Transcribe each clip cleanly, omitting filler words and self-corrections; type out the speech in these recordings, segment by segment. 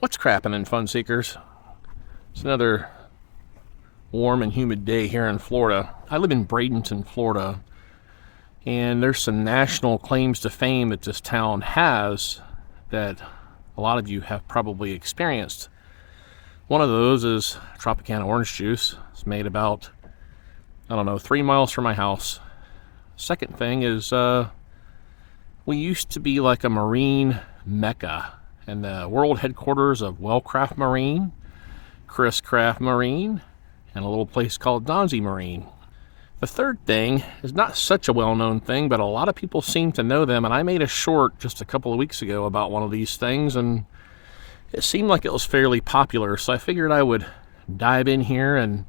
What's crappin' fun seekers? It's another warm and humid day here in Florida. I live in Bradenton, Florida, and there's some national claims to fame that this town has that a lot of you have probably experienced. One of those is Tropicana orange juice. It's made about, 3 miles from my house. Second thing is we used to be like a marine mecca, and the world headquarters of Wellcraft Marine, Chris Craft Marine, and a little place called Donzie Marine. The third thing is not such a well-known thing, but a lot of people seem to know them, and I made a short just a couple of weeks ago about one of these things, and it seemed like it was fairly popular, so I figured I would dive in here and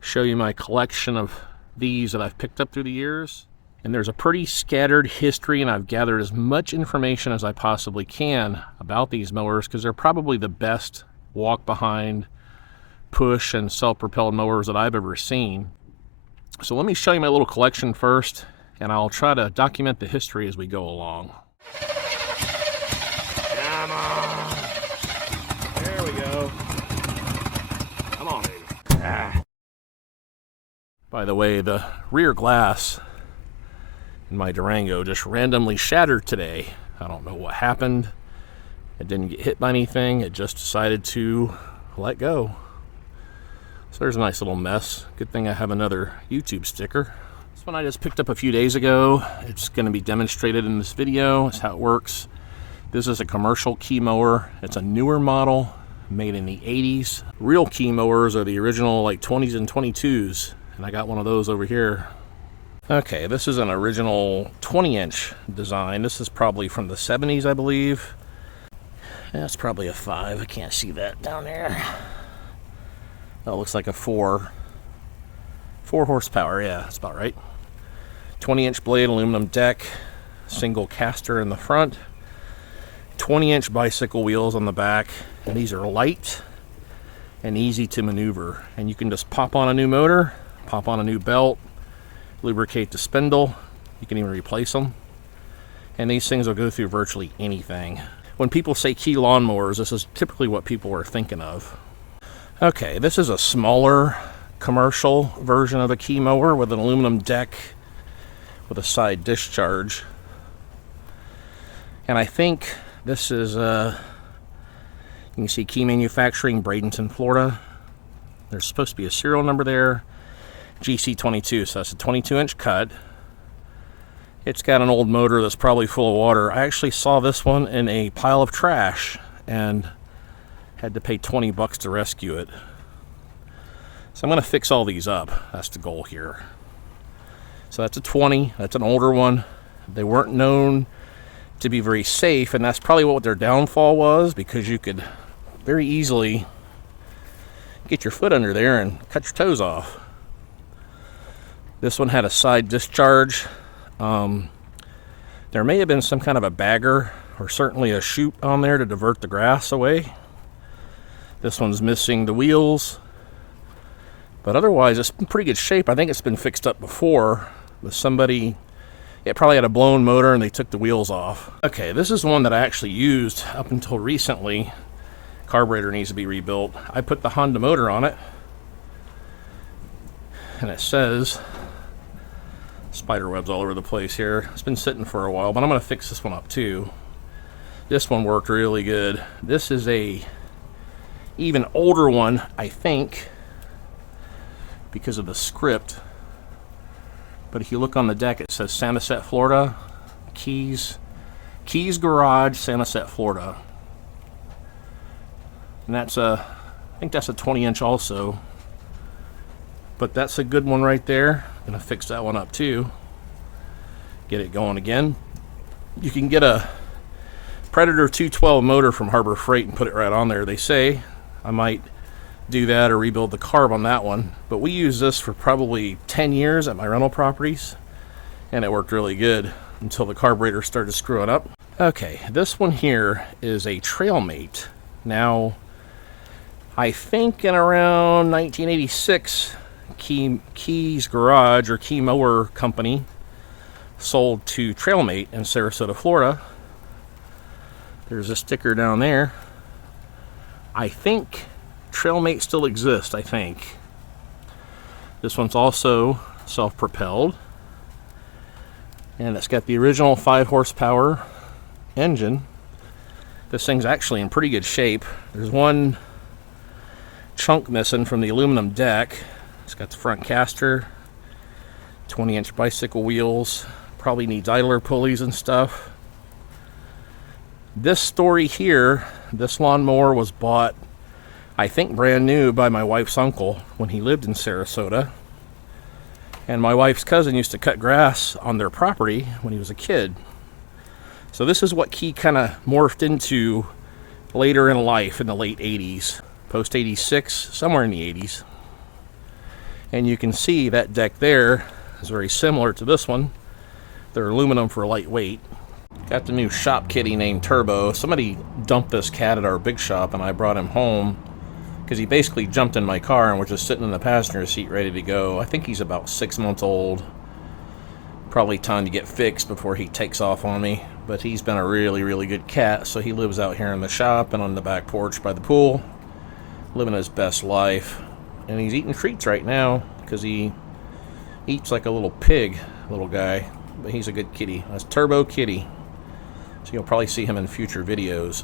show you my collection of these that I've picked up through the years. And there's a pretty scattered history, and I've gathered as much information as I possibly can about these mowers because they're probably the best walk-behind, push, and self-propelled mowers that I've ever seen. So let me show you my little collection first, and I'll try to document the history as we go along. Come on. There we go. Come on, baby. By the way, the rear glass in my Durango just randomly shattered today. I don't know what happened. It didn't get hit by anything. It just decided to let go. So there's a nice little mess. Good thing I have another YouTube sticker. This one I just picked up a few days ago. It's going to be demonstrated in this video. That's how it works. This is a commercial Kee mower. It's a newer model made in the 80s. Real Kee mowers are the original like 20s and 22s. And I got one of those over here. Okay, this is an original 20-inch design. This is probably from the 70s, I believe. That's probably a 5. I can't see that down there. That looks like a 4 horsepower. Yeah, that's about right. 20-inch blade, aluminum deck, single caster in the front, 20-inch bicycle wheels on the back, and these are light and easy to maneuver. And you can just pop on a new motor, pop on a new belt, lubricate the spindle. You can even replace them, and these things will go through virtually anything. When people say Kee lawnmowers, this is typically what people are thinking of. Okay, this is a smaller commercial version of a Kee mower with an aluminum deck with a side discharge, and I think this is you can see Kee Manufacturing, Bradenton, Florida. There's supposed to be a serial number there, GC22, so that's a 22-inch cut. It's got an old motor that's probably full of water. I actually saw this one in a pile of trash and had to pay 20 bucks to rescue it. So I'm going to fix all these up. That's the goal here. So that's a 20. That's an older one. They weren't known to be very safe, and that's probably what their downfall was, because you could very easily get your foot under there and cut your toes off. This one had a side discharge. There may have been some kind of a bagger or certainly a chute on there to divert the grass away. This one's missing the wheels, but otherwise it's in pretty good shape. I think it's been fixed up before with somebody. It probably had a blown motor and they took the wheels off. Okay, this is one that I actually used up until recently. Carburetor needs to be rebuilt. I put the Honda motor on it, and it says spider webs all over the place here. It's been sitting for a while, but I'm going to fix this one up too. This one worked really good. This is a even older one, I think, because of the script. But if you look on the deck, it says Samoset, Florida, Kee's Garage, Samoset, Florida. And that's I think that's a 20-inch also. But that's a good one right there. I'm gonna fix that one up too. Get it going again. You can get a Predator 212 motor from Harbor Freight and put it right on there. They say I might do that or rebuild the carb on that one. But we used this for probably 10 years at my rental properties, and it worked really good until the carburetor started screwing up. Okay, this one here is a Trailmate. Now, I think in around 1986, Kee's Garage or Kee Mower Company sold to Trailmate in Sarasota, Florida. There's a sticker down there. I think Trailmate still exists, I think. This one's also self-propelled. And it's got the original 5 horsepower engine. This thing's actually in pretty good shape. There's one chunk missing from the aluminum deck. It's got the front caster, 20-inch bicycle wheels, probably needs idler pulleys and stuff. This story here, this lawnmower was bought, I think, brand new by my wife's uncle when he lived in Sarasota. And my wife's cousin used to cut grass on their property when he was a kid. So this is what Kee kind of morphed into later in life in the late 80s, post 86, somewhere in the 80s. And you can see that deck there is very similar to this one. They're aluminum for lightweight. Got the new shop kitty named Turbo. Somebody dumped this cat at our big shop and I brought him home because he basically jumped in my car and was just sitting in the passenger seat ready to go. I think he's about 6 months old. Probably time to get fixed before he takes off on me. But he's been a really, really good cat, so he lives out here in the shop and on the back porch by the pool, living his best life. And he's eating treats right now because he eats like a little pig, little guy. But he's a good kitty. That's Turbo Kitty. So you'll probably see him in future videos.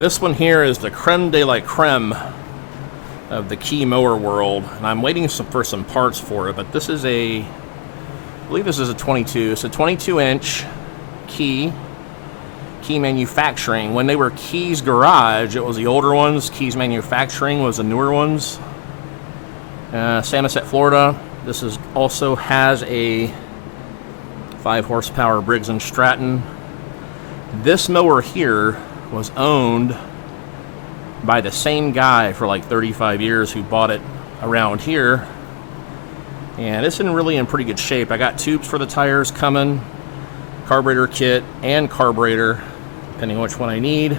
This one here is the creme de la creme of the Kee mower world. And I'm waiting for some parts for it, but this is I believe this is a 22. It's a 22-inch Kee Manufacturing. When they were Kee's Garage, it was the older ones. Kee Manufacturing was the newer ones. Samoset, Florida. This is also has a 5 horsepower Briggs & Stratton. This mower here was owned by the same guy for like 35 years who bought it around here. And it's really in pretty good shape. I got tubes for the tires coming, carburetor kit and carburetor, depending on which one I need.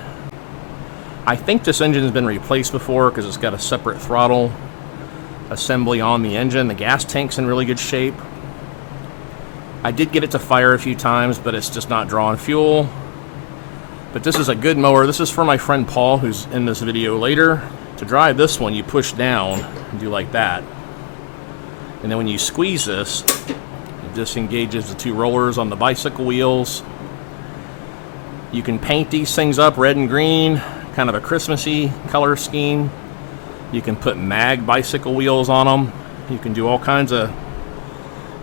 I think this engine has been replaced before because it's got a separate throttle assembly on the engine. The gas tank's in really good shape. I did get it to fire a few times, but it's just not drawing fuel. But this is a good mower. This is for my friend Paul, who's in this video later. To drive this one, you push down and do like that. And then when you squeeze this, it disengages the 2 rollers on the bicycle wheels. You can paint these things up red and green, kind of a Christmassy color scheme. You can put mag bicycle wheels on them. You can do all kinds of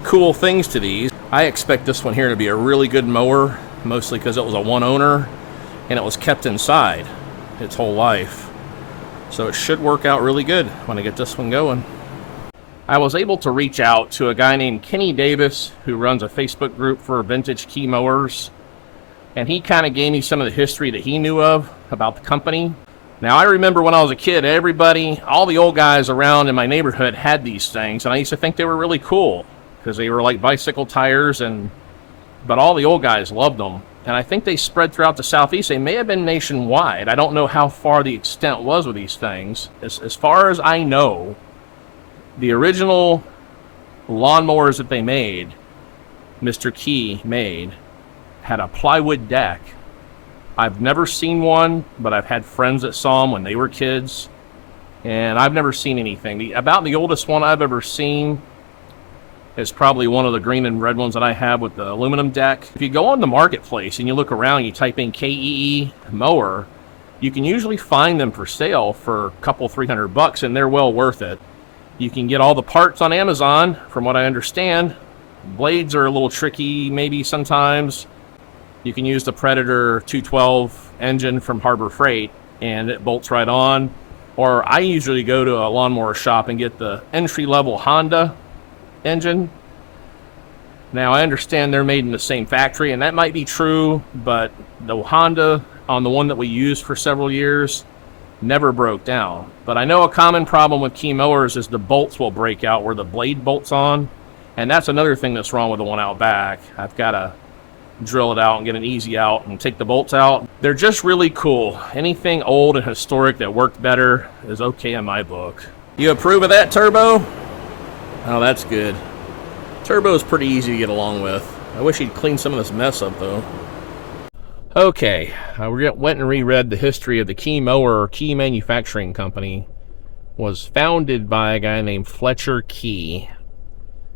cool things to these. I expect this one here to be a really good mower, mostly because it was a one owner and it was kept inside its whole life. So it should work out really good when I get this one going. I was able to reach out to a guy named Kenny Davis who runs a Facebook group for vintage Kee mowers. And he kind of gave me some of the history that he knew of about the company. Now, I remember when I was a kid, all the old guys around in my neighborhood had these things, and I used to think they were really cool because they were like bicycle tires, but all the old guys loved them. And I think they spread throughout the Southeast. They may have been nationwide. I don't know how far the extent was with these things. As far as I know, the original lawnmowers that they made, Mr. Kee made, had a plywood deck. I've never seen one, but I've had friends that saw them when they were kids, and I've never seen anything. About the oldest one I've ever seen is probably one of the green and red ones that I have with the aluminum deck. If you go on the marketplace and you look around, you type in KEE mower, you can usually find them for sale for a couple $300, and they're well worth it. You can get all the parts on Amazon, from what I understand. Blades are a little tricky, maybe sometimes. You can use the Predator 212 engine from Harbor Freight, and it bolts right on. Or I usually go to a lawnmower shop and get the entry-level Honda engine. Now, I understand they're made in the same factory, and that might be true, but the Honda on the one that we used for several years never broke down. But I know a common problem with Kee mowers is the bolts will break out where the blade bolts on, and that's another thing that's wrong with the one out back. I've got to drill it out and get an easy out and take the bolts out. They're just really cool. Anything old and historic that worked better is okay in my book. You approve of that, Turbo? Oh, that's good. Turbo's pretty easy to get along with. I wish he'd clean some of this mess up, though. Okay, we went and reread the history of the Kee Mower. Kee Manufacturing Company was founded by a guy named Fletcher Kee.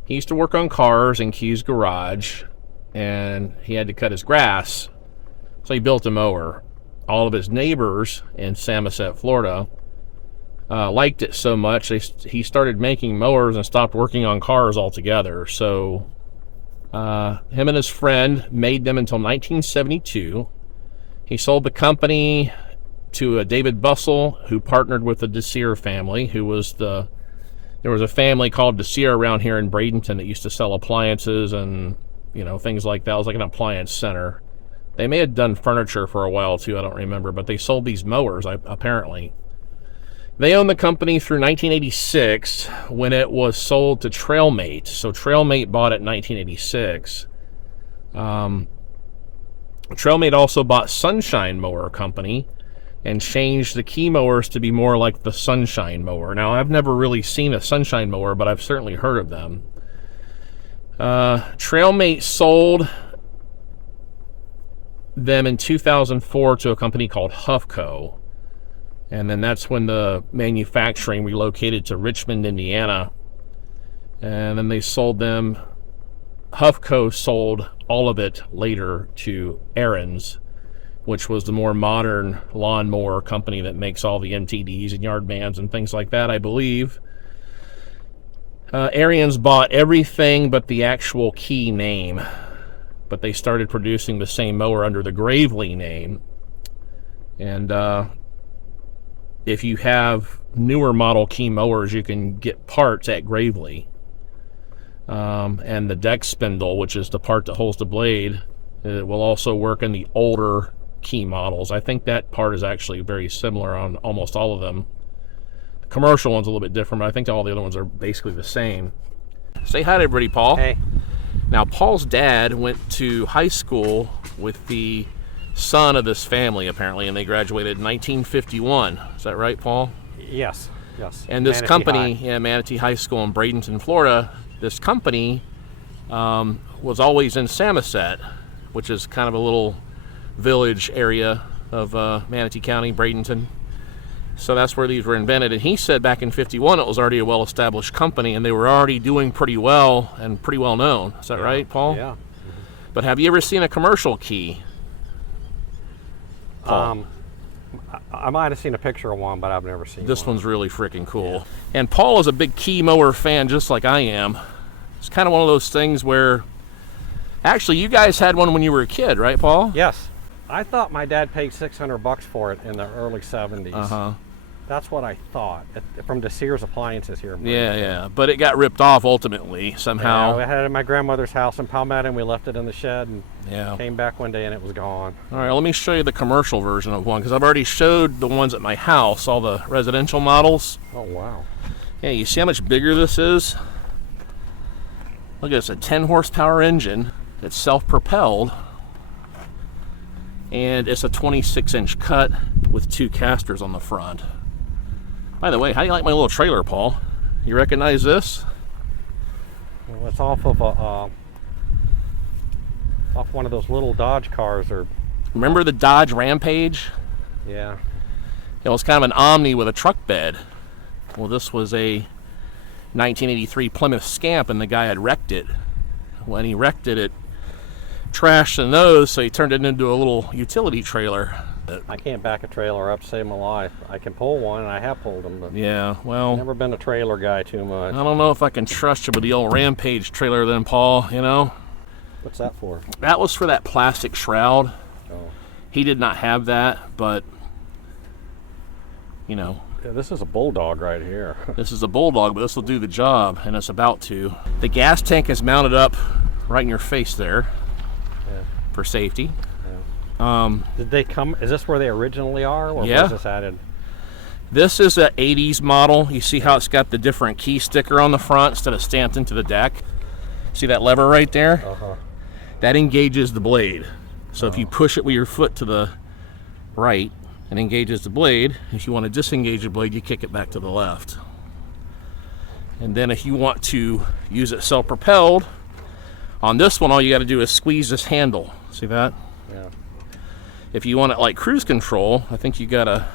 He used to work on cars in Kee's garage, and he had to cut his grass, so he built a mower. All of his neighbors in Samoset, Florida, liked it so much he started making mowers and stopped working on cars altogether. So him and his friend made them until 1972. He sold the company to a David Bussell, who partnered with the Desir family, there was a family called Desir around here in Bradenton that used to sell appliances and, you know, things like that. It was like an appliance center. They may have done furniture for a while too, I don't remember, but they sold these mowers, apparently. They owned the company through 1986 when it was sold to Trailmate. So Trailmate bought it in 1986. Trailmate also bought Sunshine Mower Company and changed the Kee mowers to be more like the Sunshine Mower. Now, I've never really seen a Sunshine Mower, but I've certainly heard of them. Trailmate sold them in 2004 to a company called Co. And then that's when the manufacturing relocated to Richmond, Indiana. And then they sold them. Co sold all of it later to Aaron's, which was the more modern lawnmower company that makes all the MTDs and yard bands and things like that, I believe. Ariens bought everything but the actual Kee name, but they started producing the same mower under the Gravely name. And if you have newer model Kee mowers, you can get parts at Gravely. And the deck spindle, which is the part that holds the blade, it will also work in the older Kee models. I think that part is actually very similar on almost all of them. The commercial one's a little bit different, but I think all the other ones are basically the same. Say hi to everybody, Paul. Hey. Now, Paul's dad went to high school with the son of this family, apparently, and they graduated in 1951. Is that right, Paul? Yes. And this company, Manatee High School in Bradenton, Florida, this company was always in Samoset, which is kind of a little village area of Manatee County, Bradenton. So that's where these were invented. And he said back in 51 it was already a well-established company, and they were already doing pretty well and pretty well known. Is that right, Paul? Yeah. But have you ever seen a commercial Kee, Paul? I might have seen a picture of one, but I've never seen This one. one's really freaking cool. Yeah. And Paul is a big Kee mower fan, just like I am. It's kind of one of those things where, actually, you guys had one when you were a kid, right, Paul? Yes. I thought my dad paid $600 for it in the early 70s. Uh-huh. That's what I thought, from Desir's Appliances here. Yeah. But it got ripped off ultimately, somehow. Yeah, we had it at my grandmother's house in Palmetto, and we left it in the shed, and came back one day and it was gone. All right, let me show you the commercial version of one, because I've already showed the ones at my house, all the residential models. Oh, wow. Yeah, you see how much bigger this is? Look at this, a 10 horsepower engine. It's self-propelled. And it's a 26-inch cut with 2 casters on the front. By the way, how do you like my little trailer, Paul? You recognize this? Well, it's off of off one of those little Dodge cars, or. Remember the Dodge Rampage? Yeah. It was kind of an Omni with a truck bed. Well, this was a 1983 Plymouth Scamp, and the guy had wrecked it. When he wrecked it, it trashed the nose, so he turned it into a little utility trailer. I can't back a trailer up to save my life. I can pull one, and I have pulled them, but yeah, well, never been a trailer guy too much. I don't know if I can trust you with the old Rampage trailer then, Paul, you know? What's that for? That was for that plastic shroud. Oh. He did not have that, but, you know. Yeah, this is a Bulldog right here. This is a Bulldog, but this will do the job, and it's about to. The gas tank is mounted up right in your face there for safety. Did they come? Is this where they originally are, or was this added? This is an 80s model. You see how it's got the different Kee sticker on the front instead of stamped into the deck? See that lever right there? Uh-huh. That engages the blade. So if you push it with your foot to the right, it engages the blade. If you want to disengage the blade, you kick it back to the left. And then if you want to use it self-propelled, on this one all you got to do is squeeze this handle. See that? Yeah. If you want it like cruise control, I think you gotta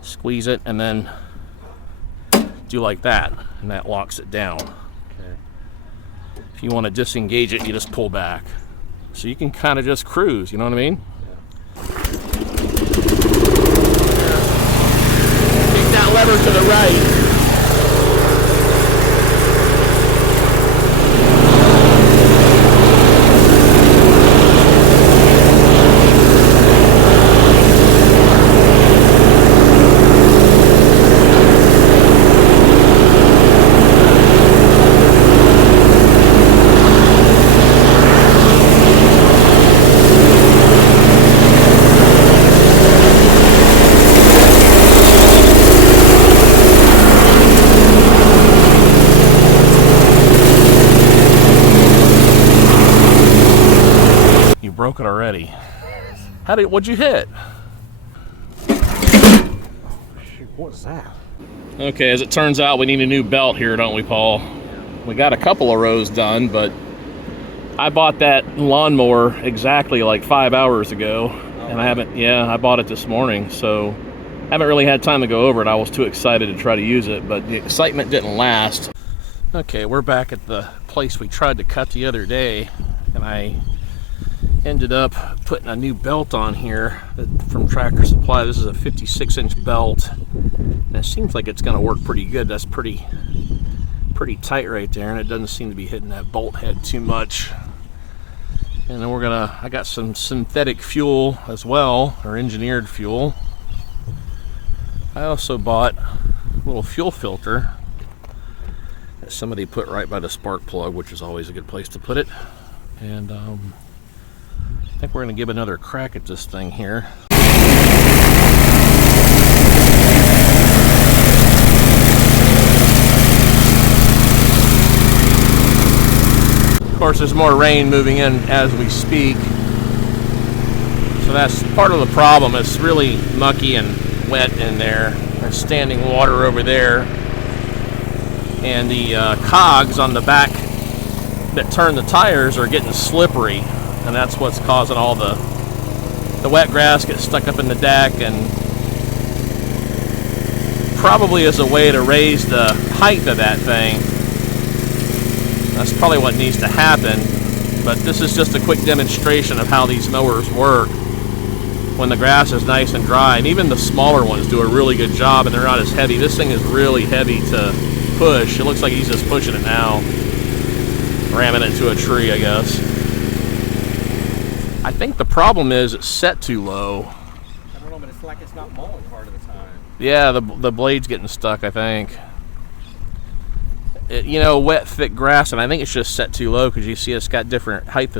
squeeze it and then do like that, and that locks it down. Okay. If you want to disengage it, you just pull back. So you can kind of just cruise, you know what I mean? Yeah. Take that lever to the right. Broke it already. What'd you hit? Shoot, what's that? Okay, as it turns out, we need a new belt here, don't we, Paul? We got a couple of rows done, but I bought that lawnmower exactly like 5 hours ago, and I bought it this morning, so I haven't really had time to go over it. I was too excited to try to use it, but the excitement didn't last. Okay, we're back at the place we tried to cut the other day, and I ended up putting a new belt on here from Tractor Supply. This is a 56-inch belt, and it seems like it's going to work pretty good. That's pretty tight right there, and it doesn't seem to be hitting that bolt head too much. And then I got some synthetic fuel as well, or engineered fuel. I also bought a little fuel filter that somebody put right by the spark plug, which is always a good place to put it. And I think we're going to give another crack at this thing here. Of course, there's more rain moving in as we speak, so that's part of the problem. It's really mucky and wet in there. There's standing water over there, and the cogs on the back that turn the tires are getting slippery. And that's what's causing all the wet grass gets stuck up in the deck, and probably as a way to raise the height of that thing. That's probably what needs to happen, but this is just a quick demonstration of how these mowers work when the grass is nice and dry, and even the smaller ones do a really good job, and they're not as heavy. This thing is really heavy to push. It looks like he's just pushing it now, ramming it into a tree, I guess. I think the problem is it's set too low. I don't know, but it's like it's not mowing part of the time. Yeah, the blade's getting stuck, I think. Wet, thick grass, and I think it's just set too low because you see it's got different height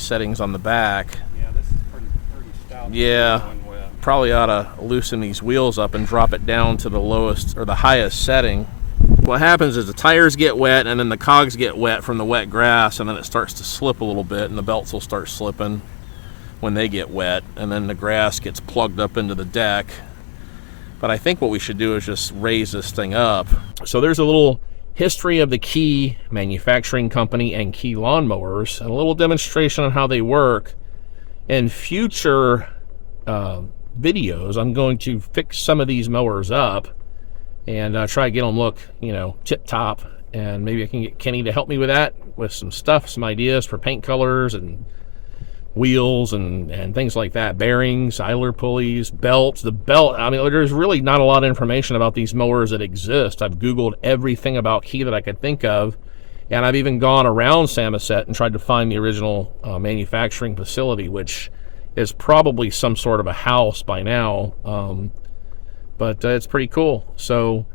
settings on the back. Yeah, this is pretty stout. Yeah, probably ought to loosen these wheels up and drop it down to the lowest or the highest setting. What happens is the tires get wet, and then the cogs get wet from the wet grass, and then it starts to slip a little bit, and the belts will start slipping when they get wet, and then the grass gets plugged up into the deck. But I think what we should do is just raise this thing up. So there's a little history of the Kee Manufacturing Company and Kee lawnmowers, and a little demonstration on how they work. In future videos, I'm going to fix some of these mowers up and try to get them look, tip top. And maybe I can get Kenny to help me with that, with some stuff, some ideas for paint colors and wheels and things like that. Bearings, idler pulleys, belts. The belt, there's really not a lot of information about these mowers that exist. I've Googled everything about Kee that I could think of, and I've even gone around Samoset and tried to find the original manufacturing facility, which is probably some sort of a house by now. But it's pretty cool. So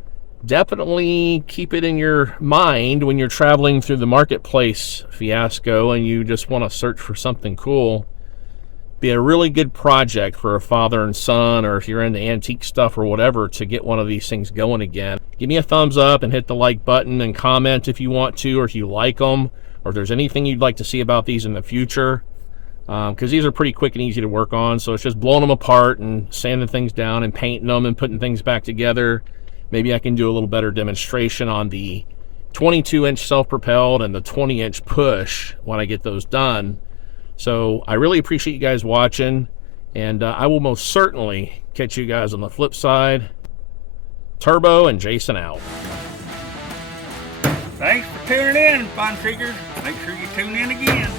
definitely keep it in your mind when you're traveling through the marketplace fiasco and you just want to search for something cool. Be a really good project for a father and son, or if you're into antique stuff or whatever, to get one of these things going again. Give me a thumbs up and hit the like button, and comment if you want to, or if you like them, or if there's anything you'd like to see about these in the future. Because these are pretty quick and easy to work on, so it's just blowing them apart and sanding things down and painting them and putting things back together. Maybe I can do a little better demonstration on the 22-inch self-propelled and the 20-inch push when I get those done. So I really appreciate you guys watching, And I will most certainly catch you guys on the flip side. Turbo and Jason out. Thanks for tuning in, Fun Seekers. Make sure you tune in again.